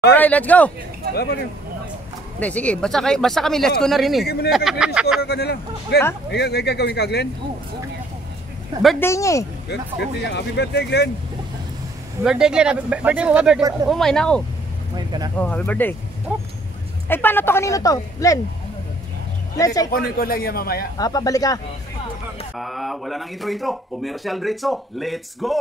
Alright, let's go! Wala pa rin. Hindi, sige, basta kami, let's go na rin eh. Sige mo na kay Glenn, scorer ka na lang. Glenn, ay gagawin ka Glenn? Birthday niya eh. Happy birthday Glenn! Birthday Glenn, birthday mo ba? Birthday? Umain na ako. Umain ka na? Oh, happy birthday. Eh, paano to kanino to? Glenn? Let's say, kukunin ko lang yan mamaya. Pabalik ka. Wala nang intro. Commercial diretso. Let's go!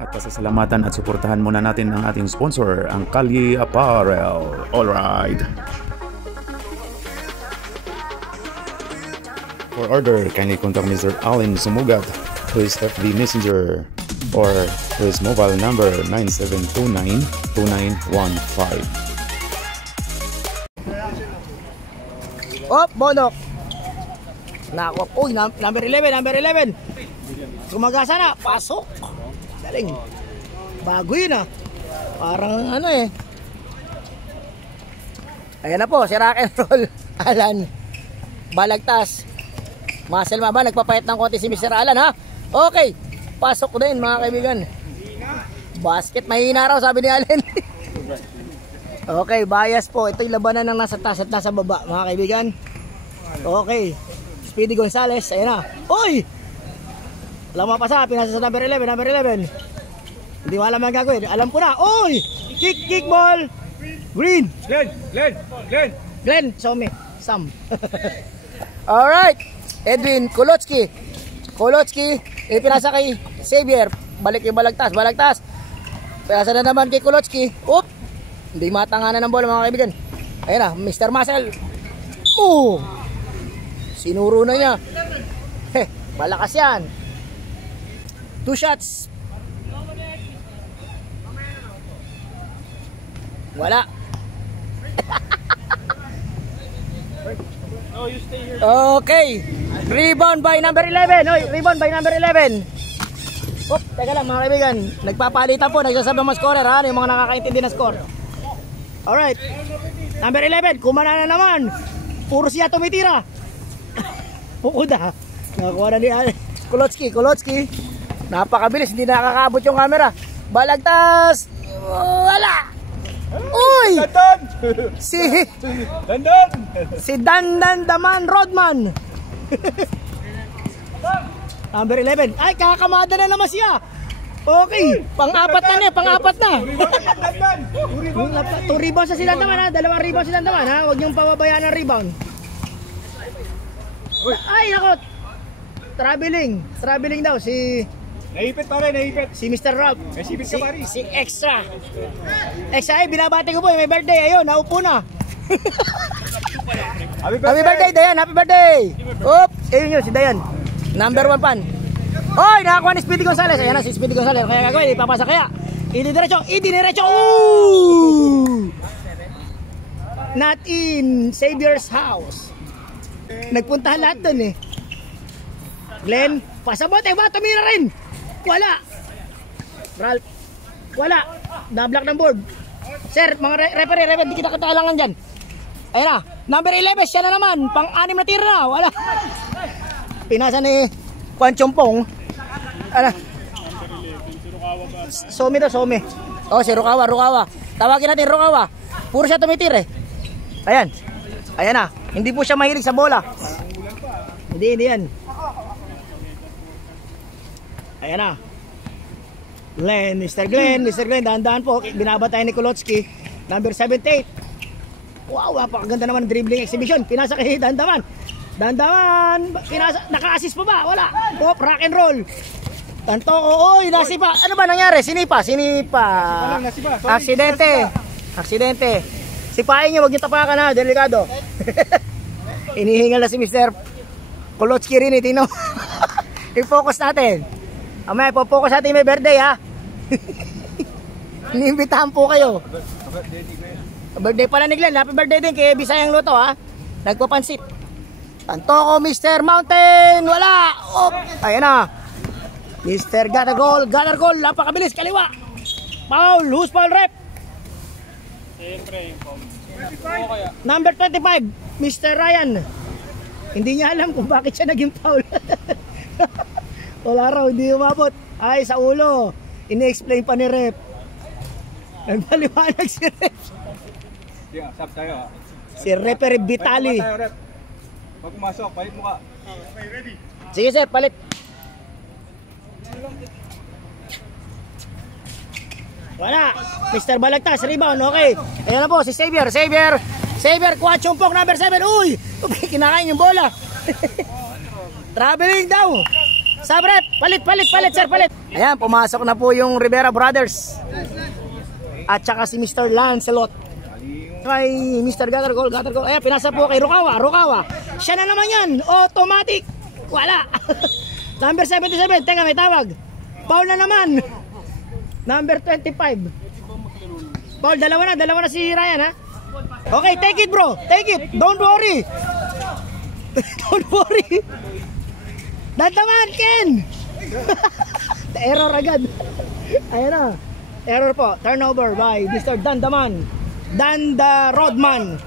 At pasasalamatan at suportahan muna natin ang ating sponsor, ang Kalye Apparel. Alright. For order, kindly contact Mr. Allen Sumugat to his FB Messenger or to his mobile number 9729-2915. Oh, Bonok. Nako. Uy, number 11, number 11. Gumagasa na, pasok. Galing. Bago yun ah. Parang ano eh. Ayan na po, si Rock and Roll Alan Balagtas. Muscle Maba, nagpapayat ng konti si Mr. Alan ha. Okay, pasok din mga kaibigan. Basket, mahina raw sabi ni Alan. Okay, bias po. Ito yung labanan ng nasa taas at nasa baba mga kaibigan. Okay, Speedy Gonzales, ayan na. Uy! Alam mo pa sa, pinasa sa number 11, number 11. Hindi mo alam ang gagawin. Alam ko na. Uy! Kick ball! Green! Glenn, Sam. Alright! Edwin Kolotsky, pinasa kay Xavier. Balik yung Balagtas. Pinasa na naman kay Kolotsky. Oop! Hindi matanganan ng bola mga kaibigan. Ayan na, Mr. Muscle. Sinuro na niya. Malakas yan. 2 shots. Wala. Okay. Rebound by number 11. Oy, rebound by number 11. Oop, teka lang mga kaibigan. Nagpapalitan po, nagsasabi mga scorer ha, yung mga nakakaintindi na score. Alright. Number 11, kumana na naman. Puro siya tumitira. Pukuda. Nakakuha na ni Kolotsky. Napakabilis, hindi nakakaabot yung camera. Balagtas. Wala. Uy! Si Dandan Daman Rodman. Number 11. Ay, kakamada na naman siya. Okay, pang-apat na niya, pang-apat na. 2 rebounds sa silang naman ha, 2 rebounds silang naman ha. Huwag niyong pababayaan ng rebound. Ay, ako. Traveling daw si... Naipit pare. Si Mr. Rob. Naipit ka pare. Si Extra. Extra, binabati ko po, may birthday. Ayun, naupo na. Happy birthday, Dayan. Happy birthday. Oop, ayun yun, si Dayan. Number 1 pan. Hoy, nakakuha ni Speedy Gonzales. Ayan na si Speedy Gonzales. Kaya gagawin, ipapasa kaya. Idiniretso. Ooh! Not in Xavier's house. Nagpuntahan lahat dun eh. Glenn, pasabot eh ba? Tumira rin. Wala. Ralph, wala. Na-block ng board. Sir, mga referee, di kita katalangan dyan. Ayan na, number 11, siya na naman. Pang-6 na tira na, wala. Pinasa ni Juan Chompong. Ano? Somi. Oh, si Rukawa. Tawagin natin Rukawa. Puro siya tumitir eh. Ayan na, hindi po siya mahilig sa bola. Hindi yan. Ayan na. Mr. Glenn, dahan-dahan po. Binabatay ni Kolotsky. Number 78. Wow, napakaganda naman ng dribbling exhibition. Pinasa kay Dandaman. Pinasa, naka-assist pa ba? Wala. Pop, rock and roll. Tanto, oy, nasipa. Ano ba nangyari? Sinipa. Aksidente. Sipain niyo, wag niyo tapakan ha. Delikado. Inihingal na si Mr. Kolotsky rin eh. Tino. I-focus natin. Amay, po-focus natin may birthday ha. Inimbitahan po kayo. Birthday pala ni Glenn. Happy birthday din kay Bisayang Luto ha. Nagpapansit. Tanto ko Mr. Mountain. Wala. Op. Ayan na. Mr. Gather goal. Napakabilis. Kaliwa. Foul. Who's foul rep? Number 25. Mr. Ryan. Hindi niya alam kung bakit siya naging foul. Wala raw, hindi umabot. Ay, sa ulo. Ini-explain pa ni Rep. Nagpaliwanag si Rep. Yeah, sab tayo. Si Referee Vitali. Tayo, rep. Pag pumasok, palit mo ka. Okay, ready. Sige sir, palit. Wala. Mr. Balagtas, rebound, okay. Ayan na po, si Xavier. Xavier, kuha chumpok, number 7. Uy, kinakain yung bola. Traveling daw. Sabrep, palit, sir, palit. Ayan, pumasok na po yung Rivera Brothers. At saka si Mr. Lancelot. Kay Mr. Gattergoal. Ayan, pinasa po kay Rukawa. Siya na naman yan, automatic. Wala. Number 77, teka, may tawag. Foul na naman. Number 25. Paul, dalawa na si Ryan, ha? Okay, take it bro. Take it. Don't worry. Don't worry. Dandaman, Ken. Error agad. Ayan na. Error po. Turnover by Mr. Dandaman. Danda Rodman.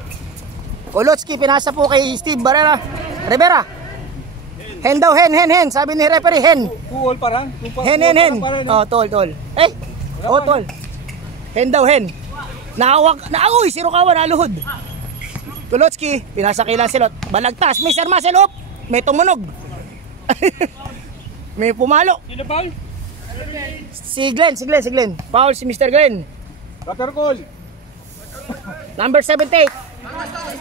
Olotsky, pinasa po kay Steve Rivera. Hen daw, hen. Sabi ni referee, hen. Tuol parang. Hen. Oh, tol. Eh, tol. Hen daw, hen. Uy, si Rukawa naluhod. Kulotsky, pinasa kay Lancelot. Balagtas, Mr. Muscle up. May tumunog. May pumalo. Sino foul? Si Glenn. Foul si Mr. Glenn. Gattergoal. Number 78.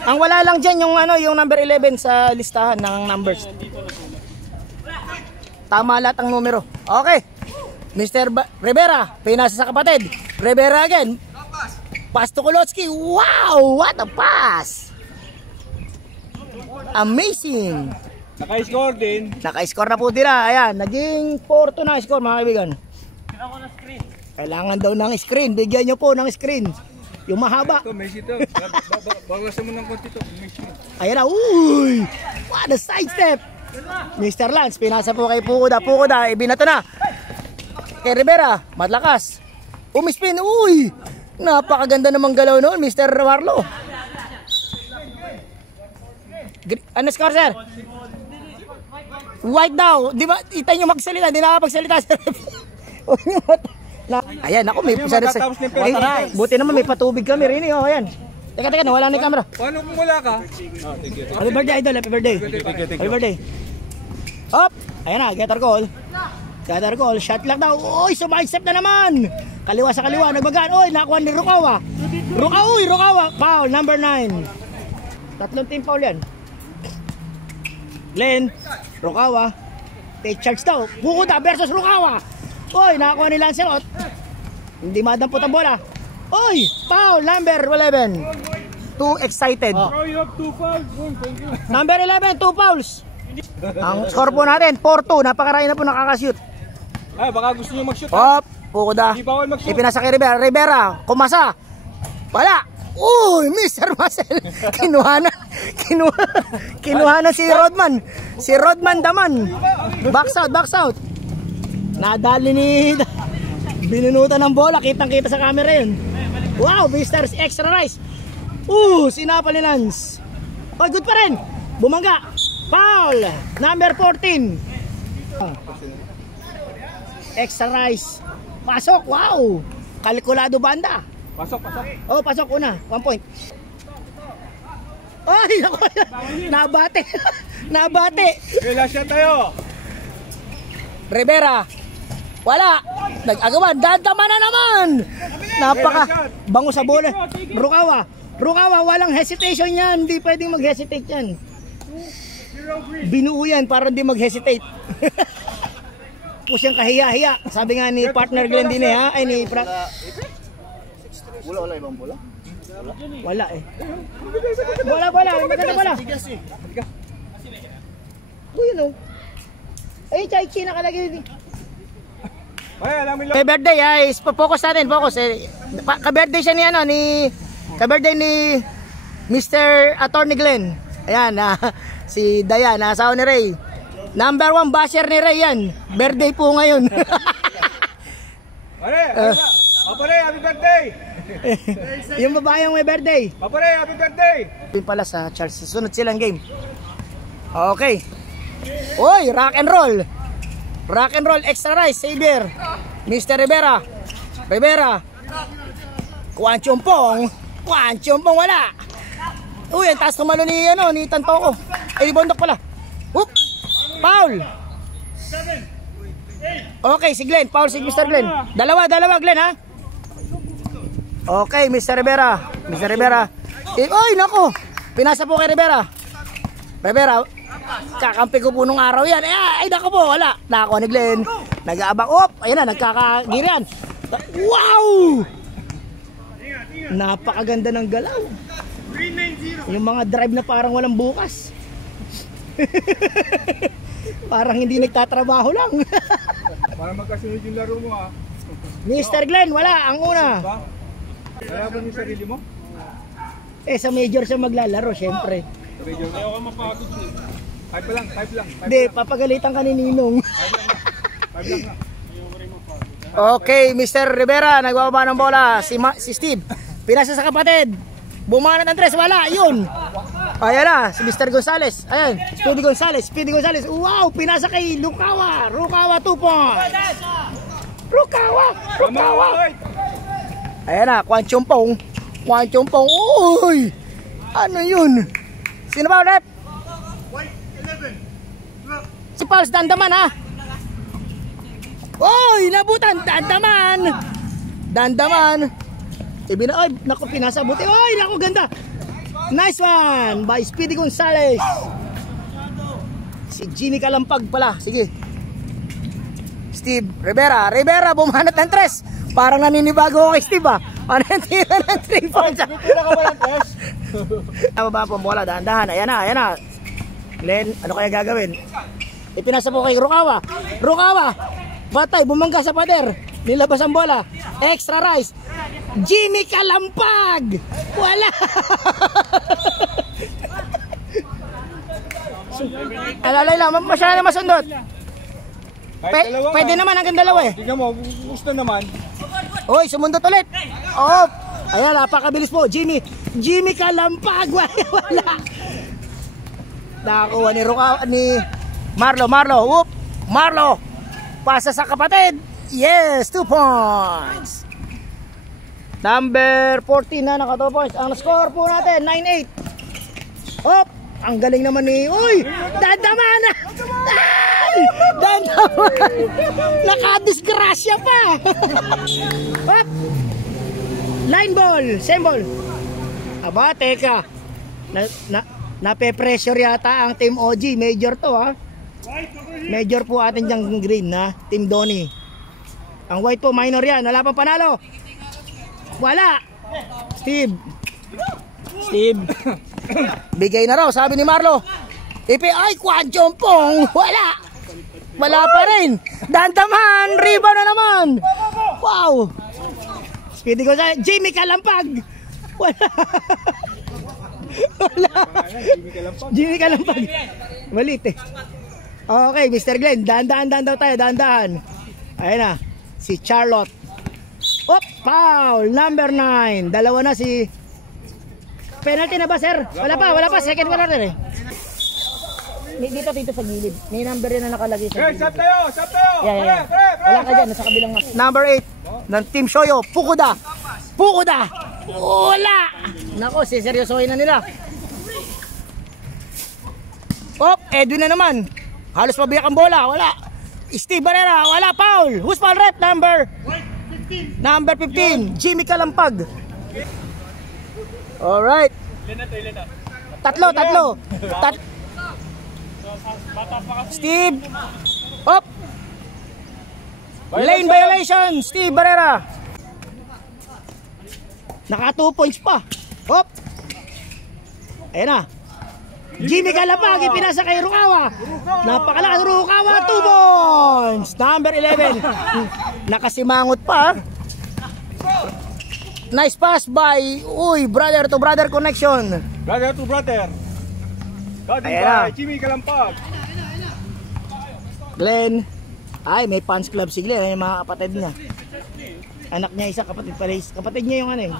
Ang wala lang dyan yung number 11 sa listahan ng numbers. Tama lahat ang numero. Okay. Mr. Rivera, pinasa sa kapatid. Rivera again. Pass to Kulotsky. Wow! What a pass! Amazing! Naka-score din. Naka-score na po nila. Ayan, naging 4-2 na score mga kaibigan. Kailangan daw ng screen. Bigyan nyo po ng screen. Yung mahaba. Ito, Messi ito. Bawasan mo ng konti ito. Messi. Ayan na. Uy! What a sidestep! Mr. Lance, pinasa po kay Pukuda. Ibinato na. Kay Rivera, matlakas. Umispin. Uy! Napakaganda namang galaw noon, Mr. Warlo. Ano score, sir? White daw. Di ba? Itay nyo magsalita. Di nakapagsalita, sir. Ayan, ako may pusada sa... Buti naman may patubig kami rin. Oh, ayan. Teka, nawala na yung camera. Paano kung wala ka? Happy birthday, idol. Happy birthday. Hop! Ayan na, Gattergoal. Shot clock daw. Uy, sumicep na naman. Kaliwa sa kaliwa, nagbagaan. Uy, nakuha ni Rukawa. Rukawa. Foul, number 9. Tatlong team foul yan. Glenn, Rukawa. Take charge daw. Pukuda versus Rukawa. Uy, nakakuha ni Lancelot. Hindi madampot ang bola. Uy, foul, number 11. Too excited. You have 2 fouls. Thank you. Number 11, 2 fouls. Ang score po natin, 4-2. Napakarami na po nakakashoot. Ay, baka gusto nyo mag-shoot. Hop, Pukuda. Hindi bawal mag-shoot. Ipinasa kay Rivera. Kumasa. Wala. Uy, Mr. Muscle. Kinuha na si Rodman. Si Rodman Daman. Box out. Nadali ni... Binunutan ng bola. Kitang-kita sa camera yun. Wow, Mr. Extra Rice. Sinapa ni Lance. Oh, good pa rin. Bumangga. Foul. Number 14. Extra Rice. Pasok. Wow. Kalkulado banda. Pasok. Oh, pasok una. 1 point. Ay, nabate. Kailan siya tayo? Rivera. Wala. Nag-agawan. Dadama na naman. Napaka bango sa bola. Rukawa, walang hesitation yan. Hindi pwedeng mag-hesitate yan. Binuo yan para hindi mag-hesitate. Pusyang kahiya-hiya. Sabi nga ni partner Glenn din ay ni Wala ibang bola? Wala eh. Bola. Maganda bola. Uy, ay, Chai-Chi nakalagay din. Happy birthday, guys. Focus natin, focus. Ka-birthday siya ka-birthday ni Mr. Attorney Glenn. Ayan, si Dayan, asawa ni Ray. Number 1 basher ni Ray yan. Birthday po ngayon. Papare, happy birthday! Yung babae yung may birthday. Papare, happy birthday! Yun pala sa Charles. Sunod silang game. Okay. Oy, rock and roll. Rock and roll, extra rice, Xavier. Mr. Rivera. Rivera. Kwan Chumpong. Kwan Chumpong wala. Uy, ang taas tumalo ni, ni Tantoko. Ay, bondok pala. Whoop. Foul. Okay, si Glenn. Foul si Mr. Glenn. Dalawa, Glenn, ha? Okay, Mr. Rivera. Mr. Rivera. Oy, nako. Pinasa po kay Rivera. Rivera, kakampi ko po nung araw yan. Ay, nako po, wala. Nako ni Glenn. Nag-aabang. Ayan na, nagkakagirian. Wow! Napakaganda ng galaw. Yung mga drive na parang walang bukas. Parang hindi nagtatrabaho lang. Para magkasunod yung laro mo ha. Mr. Glenn, wala. Ang una. Kalaban yung sarili mo? Sa major siya maglalaro, syempre. Sa major na. Ayaw ka mapagod. 5 lang. Hindi, papagalitan ka ni Ninong. 5 lang na. Okay, Mr. Rivera, nagbababa ng bola. Si Steve, pinasa sa kapatid. Bumanat ang tres, wala, yun. Ayan na, si Mr. Gonzales. Ayan, Speedy Gonzales. Wow, pinasa kay Rukawa 2 points. Rukawa. Ayan na, Kwan Chumpong. Uy, ano yun? Sino ba ulit? Si Pauls Dandaman, ha? Uy, nabutan, Dandaman. Ay, naku, pinasa buti. Ay, naku, ganda. Nice one by Speedy Gonzales. Si Jimmy Kalampag pala. Sige. Steve Rivera, bumanat ng tres. Parang naninibago ako kay Steve, ha. Ano yung tira ng 3 points? Tira ka ba ng tres? Tama po bola, dahan-dahan. Ayan na. Glenn, ano kaya gagawin? Ipinasa po kay Rukawa. Batay, bumangga sa pader. Nilabas ang bola. Extra rice. Jimmy Kalampag. Wala. Alalay lang, masyala na masundot. Pwede naman hanggang dalawa eh. Tingnan mo, gusto naman. Oy, sumundot ulit. Ayan, napakabilis po. Jimmy Kalampag. Wala. Nakuha ni Marlo. Whoop. Marlo. Pasa sa kapatid. Yes, 2 points. Number 14 na, naka 2 points. Ang score po natin, 9-8. Ang galing naman ni... Uy! Dandaman na! Ay! Dandaman! Nakadisgrasya pa! Line ball! Same ball! Aba, teka. Nape-pressure yata ang Team OG. Major to, ha? Major po atin diyang green, na Team Donnie. Ang white po, minor yan. Wala pang panalo. Wala. Steve. Bigay na raw, sabi ni Marlo. Ay, Kwan Chumpong. Wala pa rin. Dandaman, rebound na naman. Wow. Speedy ko sa Jimmy Kalampag. Wala. Jimmy Kalampag. Malit eh. Okay, Mr. Glenn, dahan daw tayo, dahan. Ayan na, si Charlotte. Foul, number 9. Dalawa na si... Penalty na ba, sir? Wala pa, second quarter eh. Dito sa gilid. May number yan na nakalagay sa gilid. Stop tayo! Yeah. Wala ka dyan, nasa kabilang... Number 8 ng Team Shoyo, Pukuda. Wala! Nako, siseryosohin na nila. Edwin na naman. Halos mabiyak ang bola, wala. Steve Barrera, wala, foul. Who's foul rep? Number 15, Jimmy Kalampag. Alright. Tatlo. Steve. Lane violation, Steve Barrera. Naka 2 points pa. Ayan na. Jimmy Kalampag, ipinasa kay Rukawa. Napakalakas Rukawa, 2 points. Number 11. Nakasimangot pa. Nice pass by, brother to brother connection. Brother to brother. Guarded by Jimmy Kalampag. Glenn. Ay, may fans club si Glenn. Ay, mga kapatid niya. Anak niya isa, kapatid pala. Kapatid niya yung ay,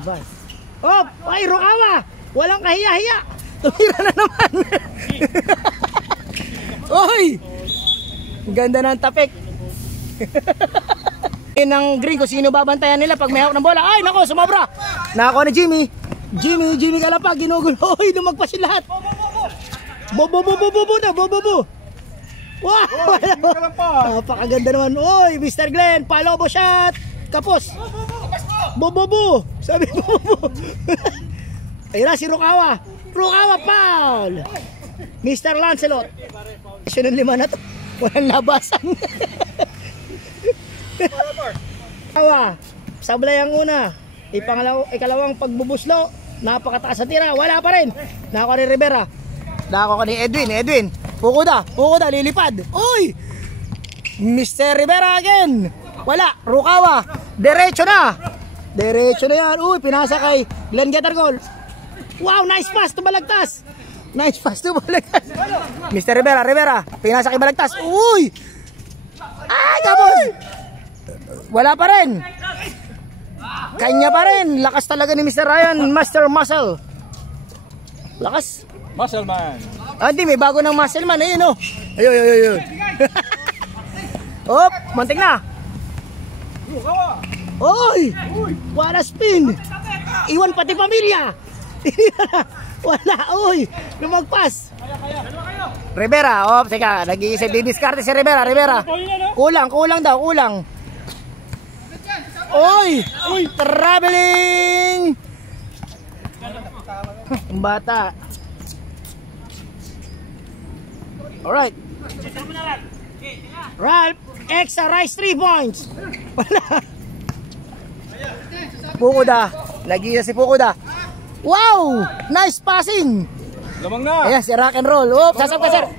Rukawa. Walang kahiya-hiya. Tumira na naman. Ganda ng tapik. Ng green kung sino babantayan nila pag may hawak ng bola. Ay nako, sumobra. Nakakuha ni Jimmy. Jimmy Kalapag, ginugulo. Oy, dumagpas sila lahat. Bobo. Wow! Napakaganda naman. Oy, Mr. Glenn, palobo shot. Kapos. Bobo. Sabi bobo. Ayun na si Rukawa. Rukawa foul. Mr. Lancelot. Siya ng 5 na to. Walang labasan. Rukawa. Sablay ang una. Ikalawang pagbubuslo. Napakataas sa tira. Wala pa rin. Nakakuha ni Rivera. Nakakuha ni Edwin. Pukuda, lilipad. Uy! Mr. Rivera again. Wala. Rukawa. Diretso na yan. Uy, pinasa kay Glenn Gettergold. Wow, nice pass to Balagtas. Mr. Rivera. Pinasa kay Balagtas. Uy! Ay, kapos. Wala pa rin. Kanya pa rin. Lakas talaga ni Mr. Ryan. Master Muscle. Lakas. Muscle man. Hindi, may bago ng muscle man. Ayun, oh. Ayun. Op, mantik na. Oy! Wala spin. Iwan pati pamilya. Wala, oy. Lumagpas. Rivera, op, teka. Nag-iisip, didiskarte si Rivera. Kulang daw. Oy! Traveling! Ang bata. Alright. Ralph, extra rice 3 points. Wala. Pukuda. Nag-iisa si Pukuda. Wow! Nice passing. Lamang na. Ayan, si rock and roll. Oops, sasabka sir.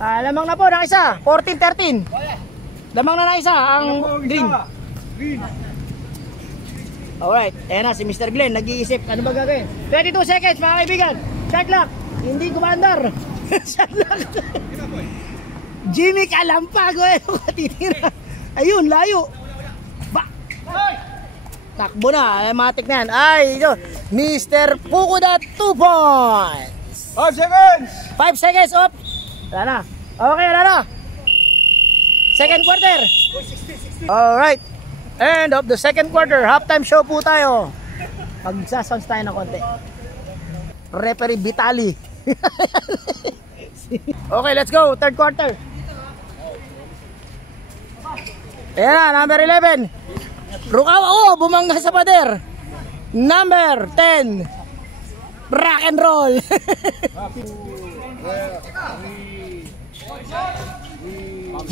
Lamang na po ng isa. 14-13. Lamang na ng isa ang green. Alright. Ayan na, si Mr. Glenn. Nag-iisip. Ano ba gagawin? 22 seconds, mga kaibigan. Shot clock. Hindi kumandar. Jimmy Kalampag, titira. Ayun, layo. Takbo na, matik na yan. Ay, ito, Mr. Pukuda 2 points. 5 seconds. 5 seconds, op. Wala na. Okay, wala na. Second quarter. Alright. End of the second quarter. Halftime show po tayo. Magsasounds tayo ng konti. Referee Vitali. Okay, let's go. Third quarter. Ayan na, number 11. Rukawa, bumangga sa pader. Number 10. Rock and roll.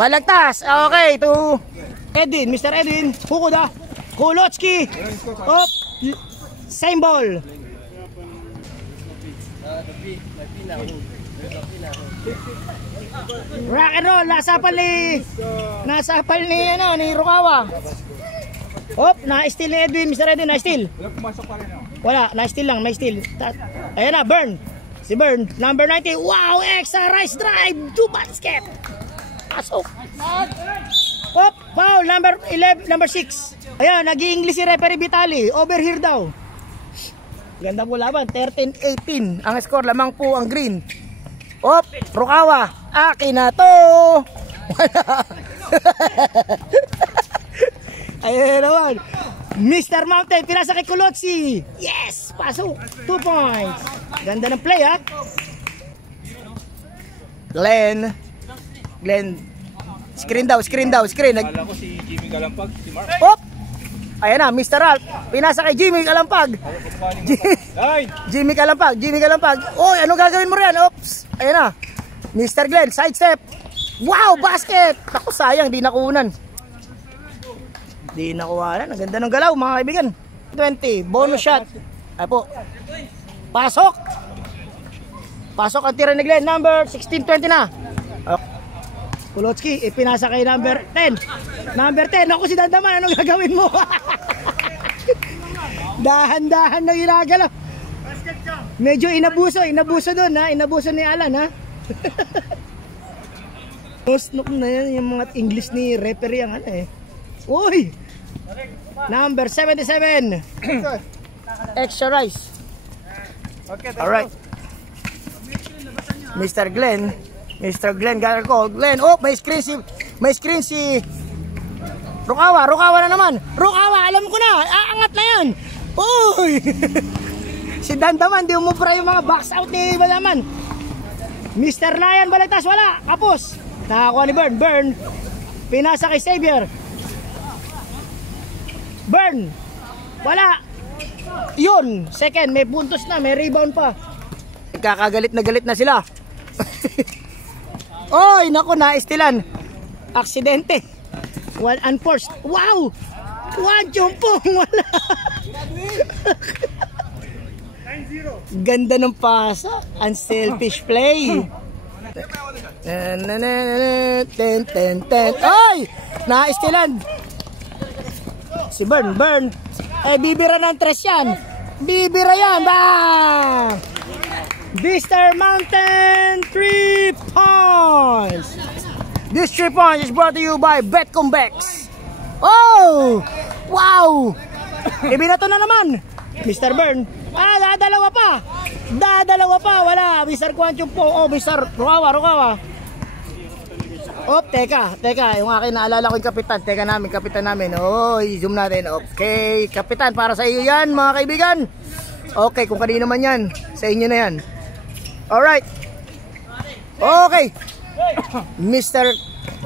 Balagtas. Okay, to Edwin, Mr. Edwin. Pukuda. Kulotski. Op. Same ball. Rock and roll, nasapal ni Rukawa. Hop, na-steal ni Edwin, Mr. Edwin, na-steal. Wala, na-steal lang, may steal. Ayan na, Burn. Si Burn, number 90. Wow, extra rice drive, 2 basket. Pasok. Hop, foul, number 11, number 6. Ayan, nag-i-English si referee Vitali. Over here daw. Ganda po laban, 13-18. Ang score, lamang po ang green. Op, Rukawa, akin na to. Wala. Ayun naman. Mr. Mountain, pinasa kay Kulotsi. Yes, pasok. 2 points. Ganda ng play, ha. Glenn. Screen. Akala ko si Jimmy Kalampag, si Mark. Op. Ayan na, Mr. Ralph. Pinasa kay Jimmy Kalampag. Jimmy Kalampag. Oy, ano gagawin mo riyan? Oops. Ayan na. Mr. Glenn, sidestep. Wow, basket. Ako, sayang, di nakunan. Ang ganda ng galaw, mga kaibigan. 20, bonus shot. Ay po. Pasok ang tira ni Glenn. Number 16-20 na. Kulotski, ipinasa kay number 10. Number 10, ako si Dandaman, anong gagawin mo? Dahan-dahan na ginagalaw. Medyo inabuso doon, ha? Inabuso ni Alan, ha? Snok na yan, yung mga English ni referee ang ano, eh. Uy! Number 77. Extra rice. Alright. Mr. Glenn got a call. Glenn, oh, may screen si Rukawa na naman. Rukawa, alam ko na. Aangat na yan. Uy! Si Dandaman, di umubra yung mga box out ni Balaman. Mr. Lion Balagtas, wala. Kapos. Nakakuha ni Burn. Pinasa kay Xavier. Burn. Wala. Yun. Second, may puntos na. May rebound pa. Kakagalit na sila. Oy, naku, naistilan. Aksidente. One unforced. Wow! One jumpong. Wala. Ganda ng pasa. Unselfish play. Ay! Naistilan. Si Burn. Bibira ng tres yan. Bibira yan. Bang! Mr. Mountain 3 points. This 3 points is brought to you by Betcombex. Oh! Wow! Ibinato na naman. Mr. Burn. Dadalawa pa. Wala. Mr. Quantum po. Oh, Mr. Rukawa. Oh, teka. Yung akin naalala ko yung kapitan. Kapitan namin. Oh, i-zoom natin. Okay. Kapitan, para sa iyo yan, mga kaibigan. Okay, kung kanino man yan. Sa inyo na yan. Alright. Okay. Mr.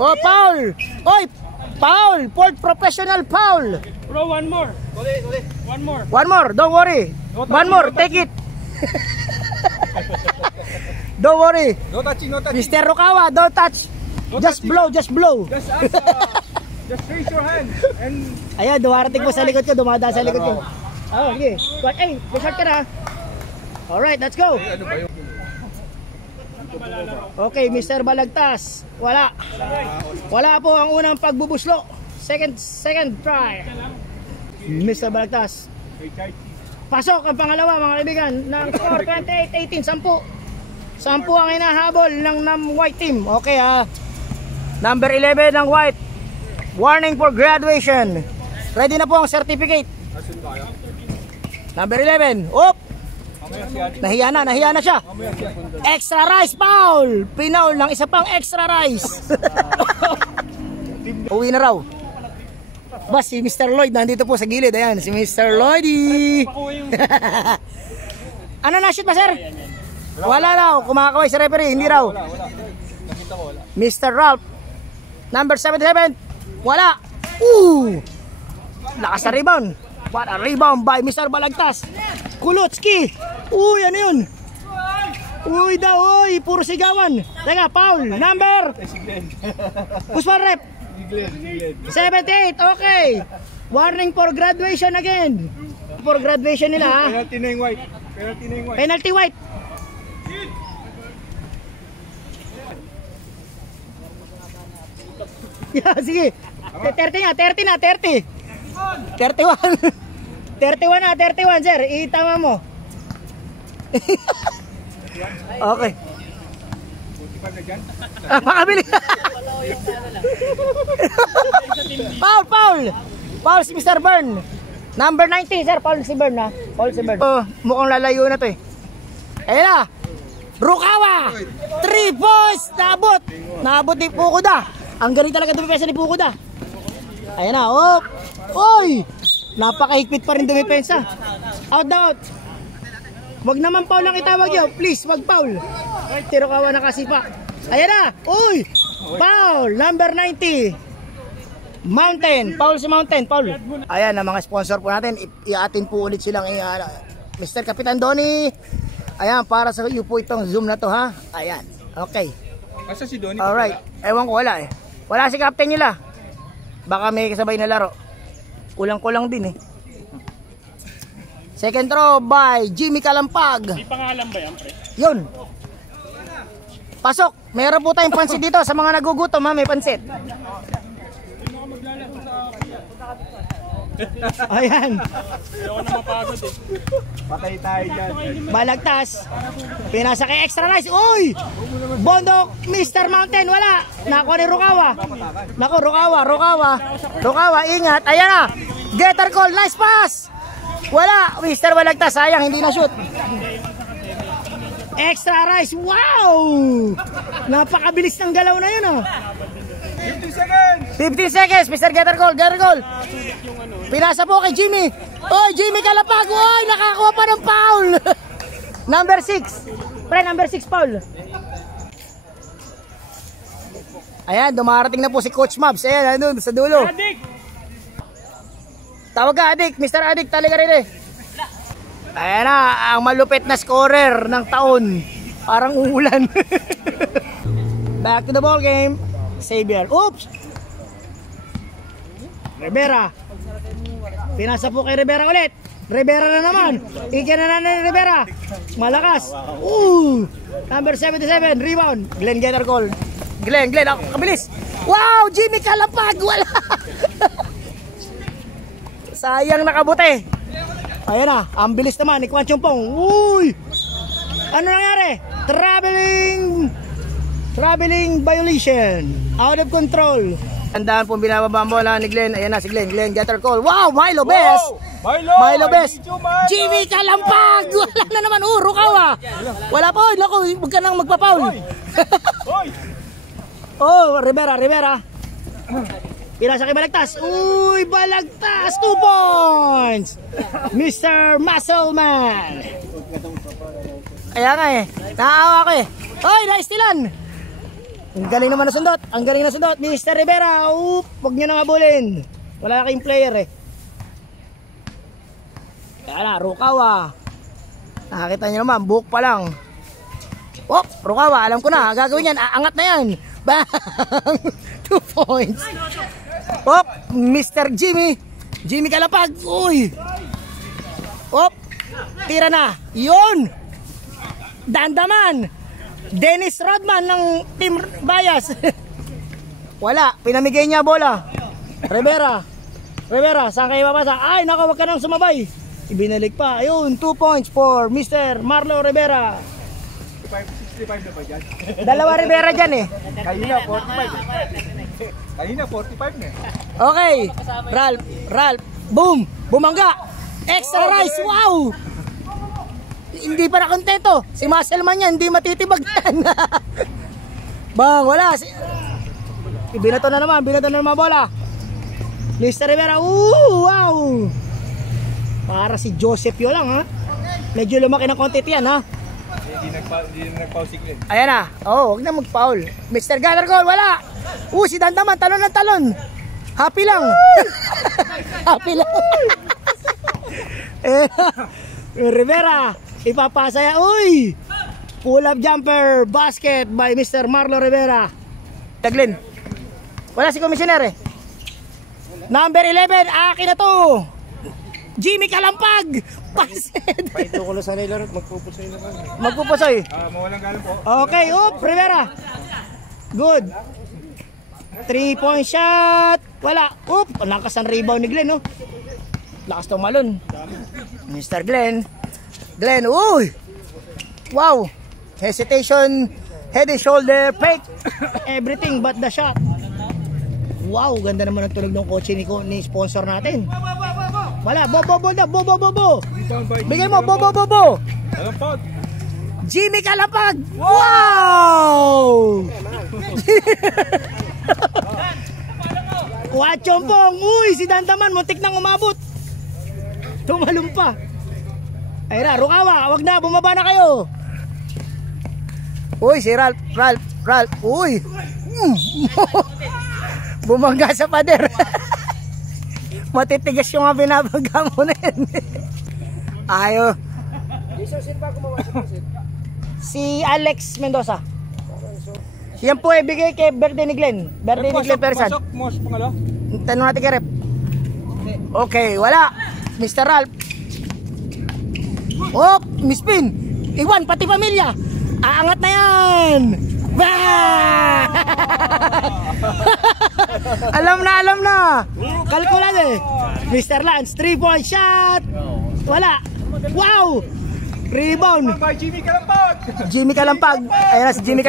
Oh, foul. Oy, foul. Fourth professional foul. Bro, one more. One more, don't worry. One more, take it. Don't worry. No touching. Mr. Rukawa, don't touch. Just blow. Just raise your hand. And Ayan, dumarating po sa likod ko, dumadaan sa likod ko. Oh, okay. Hey, bashart ka na. Alright, let's go. Okay, Mr. Balagtas. Wala po ang unang pagbubuslo. Second try. Mr. Balagtas. Pasok ang pangalawa, mga kaibigan, ng score 28-18, 10 ang hinahabol ng white team. Okay ha. Number 11 ng white. Warning for graduation. Ready na po ang certificate. Number 11. Oop. Nahiya na siya. Extra rice foul. Pinaul ng isa pang extra rice. Uwi na raw. Bas, si Mr. Lloyd nandito po sa gilid. Ayan, si Mr. Lloydy. Ano na-shoot ba, sir? Wala raw. Kumakaway si referee. Hindi raw. Mr. Ralph. Number 77. Wala. Lakas na rebound. What a rebound by Mr. Balagtas. Kulotski. Uy, ano yun? Uy daw, uy. Puro sigawan. Teka, foul. Number. Puspan rep. 78, okay. Warning for graduation again. For graduation nila ha. Penalty na yung white. Penalty white. Yeah, sige. 30 na. 31. 31 sir. Itama mo. Okay. Makabili. Foul si Mr. Burn. Number 90 sir. Foul si Burn ha. Mukhang lalayo na to eh. Ayan na. Rukawa. 3 points. Nabot ni Pukuda. Ang galing talaga dumipesa ni Pukuda. Ayan na. Oy. Napakahigpit pa rin dumipesa. Out. Wag naman foul lang itawag yun. Please, wag foul. Rukawa nakasipa. Ayan na. Uy. Foul. Number 90. Mountain. Foul si Mountain. Foul. Ayan na mga sponsor po natin. Iatin po ulit silang Mr. Kapitan Donnie. Ayan, para sa iyo po itong Zoom na to ha. Ayan. Okay. Asa si Donnie? Alright. Ewan ko, wala eh. Wala si captain nila. Baka may kasabay na laro. Kulang-kulang din eh. Second throw by Jimmy Kalampag. May pangalan ba yan, pre? Yun. Pasok. Meron po tayong pansit dito. Sa mga nagugutom ha, may pansit. Ayan. Ayoko na mapagod eh. Patay tayo dyan. Balagtas. Pinasa kay extra rice. Uy! Bondok, Mr. Mountain. Wala. Nakuha ni Rukawa. Naku, Rukawa, ingat. Ayan na. Getter call. Nice pass. Wala. Mr. Balagtas. Sayang, hindi na shoot. Extra rice. Wow! Napakabilis ng galaw na yun. 50 seconds. 15 seconds, Mr. Getter Goal, Pinasa po kay Jimmy. Oy, Jimmy Kalapag. Oy, nakakuha pa ng foul. Number 6. Pre, number 6 foul. Ayan, dumarating na po si Coach Mabs. Ayan, nandun sa dulo. Tawag ka, Adik. Mr. Adik, talaga rin eh. Ayan na, ang malupit na scorer ng taon. Parang uulan. Back to the ball game. Xavier. Oops! Rivera. Pinasa po kay Rivera ulit. Rivera na naman. Ikina na ni Rivera. Malakas. Number 77. Rebound. Glenn Getter Goal. Glenn. Kabilis. Wow! Jimmy Kalapag. Wala. Sayang nakabuti. Ayan na. Ang bilis naman ni Kwan Chumpong. Uy! Ano nangyari? Traveling violation. Out of control. Tandaan po binababa ang bola ni Glenn. Ayan na si Glenn. Glenn Getter Goal. Wow! Milo Best. Milo Best. Jimmy Kalampag. Wala na naman. Rukawa. Wala po. Lako, huwag ka nang magpa-foul. Rivera. Pinasa kay Balagtas. Uy, Balagtas. 2 points. Mr. Muscleman. Ayan nga eh. Naawa ko eh. Oy, naistilan. Ang galing naman nasundot. Mr. Rivera. Huwag nyo nang abulin. Wala kayong player eh. Kaya na, Rukawa. Nakakita nyo naman, buhok pa lang. Rukawa, alam ko na. Gagawin yan, aangat na yan. Bang! 2 points. Mr. Jimmy Kalapag. Uy! Tira na. Yun! Dandaman! Dennis Rodman ng Team Bias. Wala, pinamigay niya bola. Rivera, saan kayo papasa? Ay, nako, wag ka nang sumabay. Ibinalik pa. Ayun, 2 points for Mr. Marlo Rivera. 65 na ba dyan? Dalawa Rivera dyan eh. Kanina 45 na eh. Okay, Ralph, boom, bumangga. Extra rice, wow! Hindi pa na kontento. Si Muscleman yan, hindi matitibag yan. Bang, wala. Binato na naman bola. Mr. Rivera, wow! Para si Joseph yun lang ha. Medyo lumaki ng konti yan ha. Hindi nag-foul si Glenn. Ayan na. Huwag na mag-foul. Mr. Getter Goal, wala. Si Dandaman, talon ng talon. Happy lang. Happy lang. Rivera, ipapasa yan. Uy! Pull-up jumper basket by Mr. Marlo Rivera. Glenn. Wala si Commissioner eh. Number 11, akin na to. Jimmy Kalampag. Pasid. Paito ko lang sa nila rin, magpupusoy na kami. Magpupusoy. Mawalang galang po. Okay, Rivera. Good. 3-point shot. Wala. Lakas ang rebound ni Glenn, oh. Lakas tumalon. Mr. Glenn. Uy. Wow. Hesitation. Head and shoulder. Fake. Everything but the shot. Wow, ganda naman ang tunog ng kotse ni sponsor natin. Wala, bo. Bigay mo, bo. Kalampag. Jimmy Kalapag. Wow! Wachompong. Uy, si Dandaman, muntik nang umabot. Tumalong pa. Ay na, Rukawa, wag na, bumaba na kayo. Uy, si Ralph. Uy. Bumangga sa pader. Matitigas yung mga binabaga mo na yan. Ayo. Si Alex Mendoza. Yan po bigay kay birthday ni Glenn. Birthday ni Glenn Persan. Pasok pangalo. Tanong natin kay Rep. Okay, wala. Mr. Ralph. Miss Pin. Iwan, pati pamilya. Aangat na yan. Alam na. Kalkulan eh. Mr. Lance, 3-point shot. Wala. Wow. Rebound. By Jimmy Kalampag. Ayan na si Jimmy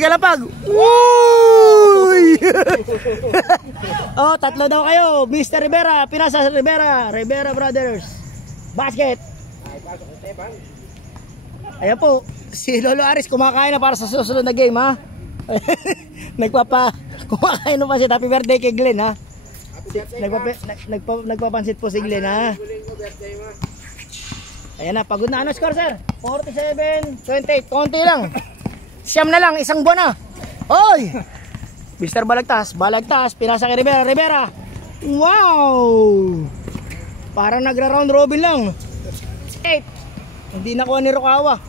Kalampag. Uy! Tatlo daw kayo. Mr. Rivera, pinasa Rivera Brothers. Basket. Ayan po. Si Lolo Aris kumakain na para sa susunod na game ha. Kumakain ng pansit. Happy birthday kay Glenn, ha? Nagpapansit po si Glenn, ha? Ayan na, pagod na. Ano score, sir? 47-28. Konti lang. Siyam na lang, isang buwan na. Oy! Mr. Balagtas, pinasa kay Rivera. Wow! Parang nagra-round robin lang. 8. Hindi nakuha ni Rukawa.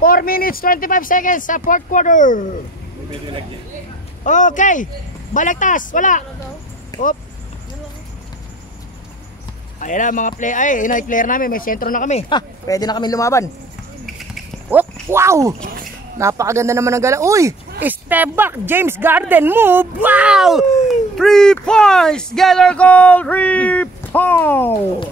4 minutes 25 seconds sa fourth quarter. Okay. Balagtas, wala. Op. Ayan na mga play. Ay, player namin, may sentro na kami. Ha, pwede na kami lumaban. Op, wow! Napakaganda naman ng gala. Uy! Step back, James Garden move. Wow! 3 points. Gather goal, 3 points.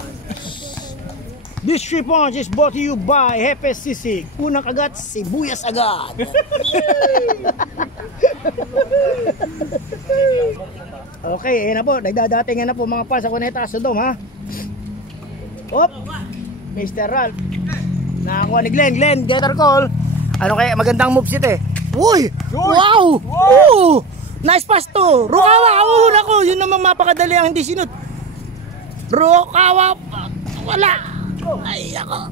This 3 points is brought to you by Hepe Sisig. Unang kagat, sibuyas agad. Okay, ayan na po. Nagdadatingan na po mga fans sa Cuneta Sodom, ha? Op! Mr. Ralph. Nakakuha ni Glenn. Gather call. Ano kaya? Magandang moves ito, eh. Uy! Wow! Ooh! Nice pass to! Rukawa! Nako! Yun naman mapakadali ang hindi sinut. Rukawa! Wala! Ay, ako!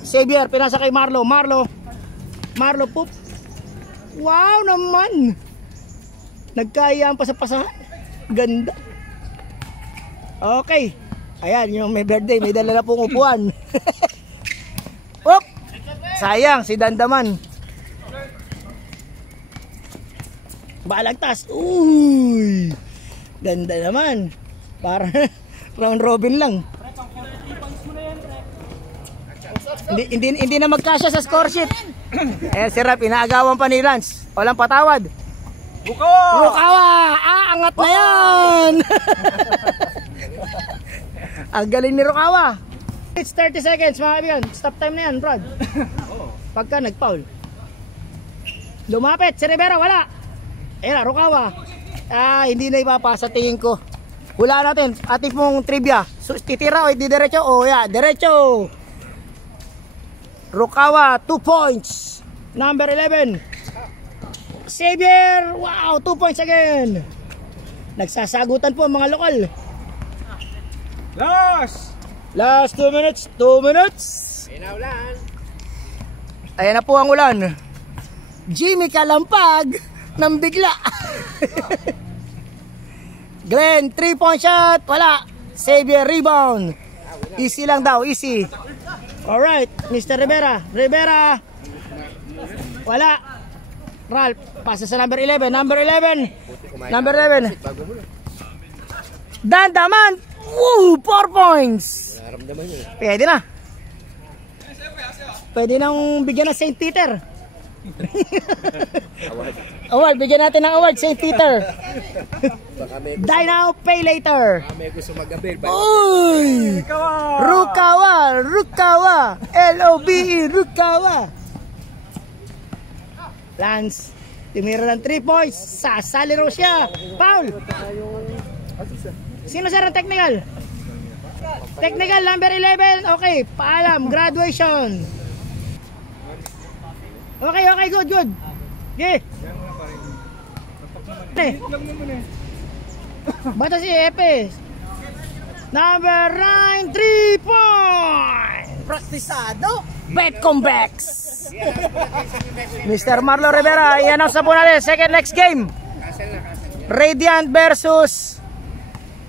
Xavier, pinasa kay Marlo. Marlo, poop! Wow naman! Nagkayaan pa sa pasahan. Ganda! Okay. Ayan, yung may birthday. May dala na pong upuan. Oop! Sayang, si Dandaman. Balagtas. Uy! Ganda naman. Para round robin lang. Hindi na magkasya sa score sheet. Eh, si Rap, inaagawan pa ni Lance. Walang patawad. Rukawa! Angat na yan! Ang galing ni Rukawa. It's 30 seconds mga kaibigan. Stop time na yan, Brad. Pagka nag-foul. Lumapit, si Rivera, wala. Ayan, Rukawa. Hindi na ipapasa tingin ko. Hula natin, ating pong trivia. So, titira o di diretso? O, diretso. Rukawa, 2 points. Number 11. Xavier, wow, 2 points again. Nagsasagutan po mga lokal. Last 2 minutes. 2 minutes. Ayan na po ang ulan. Jimmy Kalampag ng bigla. Glenn, 3-point shot. Wala. Xavier, rebound. Easy lang daw, easy. Alright, Mr. Rivera. Wala. Ralph, pasa sa number 11. Number 11. Dandaman. Woo, 4 points. Pwede na. Pwede nang bigyan ng St. Peter. Award, bigyan natin ng award, St. Peter. Die now, pay later. Uy! Rukawa. L-O-B-E, Rukawa. Lance, tumira ng 3 points. Sasaliro siya. Foul. Sino sir ang technical? Technical number 11. Okay, paalam, graduation. Okay, good. Okay. Bata si Epe. Number 9, 3 points. Praktisado. Betcombex. Mr. Marlo Rivera, i-announce na po natin second next game. Radiant versus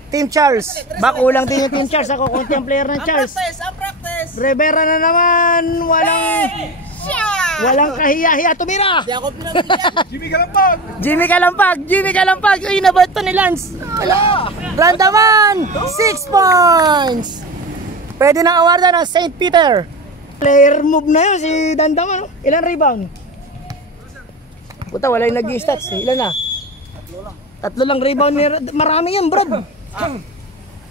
Team Charles. Bakulang din yung Team Charles. Ako konti ang player ng Charles. Rivera na naman. Walang kahiya-hiya. Tumira. Jimmy Kalampag. Uy, nabat to ni Lance. Wala. Randaman. 6 points. Pwede nang awardan ng St. Peter. Player move na yun si Dandaman. Ilan rebound? Puta, wala yung nag-i-stats. Ilan na? Tatlo lang rebound. Marami yan, Brad.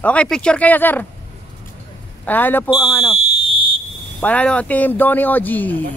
Okay, picture kayo, sir. Panalo po ang Panalo ang team Donnie Oji.